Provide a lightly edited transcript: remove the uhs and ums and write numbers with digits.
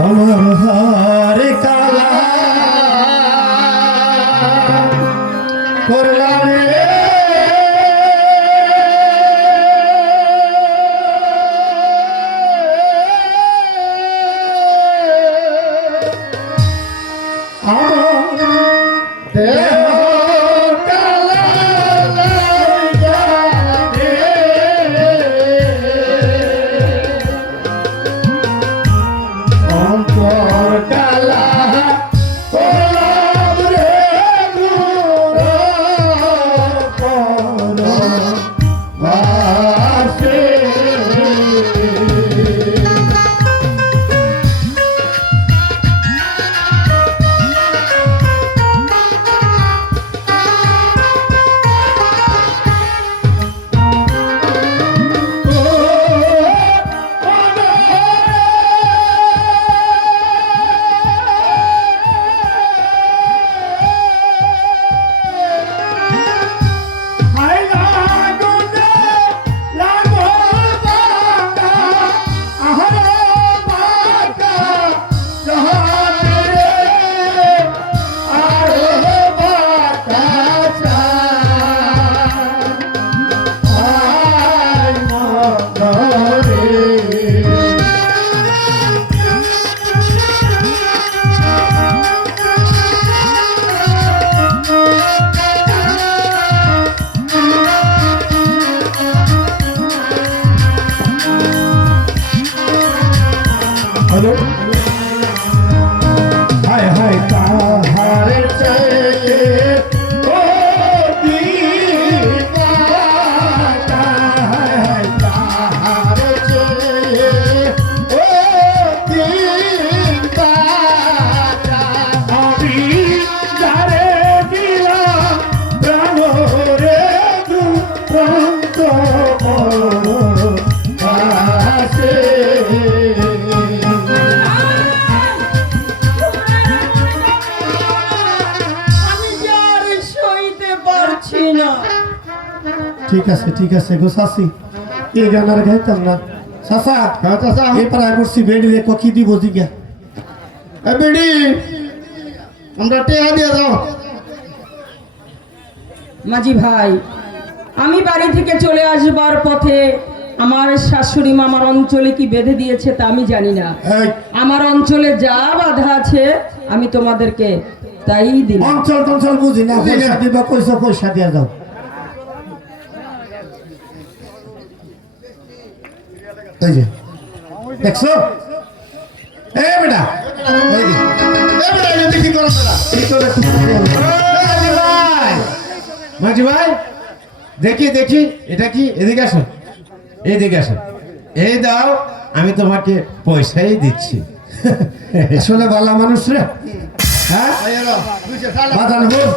আমার হারে কালা করলাম রে হায় হায় তাহারে চাইতে ও দিনা হায় হায় তাহারে চাইতে ও দিনা আমি যারে দিলাম প্রাণ রে দুঃখ আসে ঠিক আছে গো শাসি এই গানার গাইতাম না শাসা চাচা এই পাড়ায় করছি বেড়ি রে কি দিব জিজ্ঞা বেড়ি আমরা টেহা দিয়ে দাও মাঝি ভাই আমি বাড়ি থেকে চলে আসবার পথে আমার শাশুড়ি মা আমার অঞ্চলে কি বেঁধে দিয়েছে তা আমি জানি না। আমার অঞ্চলে যা বাধা আছে আমি তোমাদেরকে তাই দিলাম। অঞ্চল বুঝি না, পয়সা দিবা কইছো পয়সা দিয়া দাও। এই যে দেখছো এ বেটা এই যে কি করো তোরা কি করে মাঝি ভাই দেখি এটা কি এদিকে আসো এই দাও আমি তোমাকে পয়সাই দিচ্ছি। আসলে ভালো মানুষ রে। হ্যাঁ বাদান হোক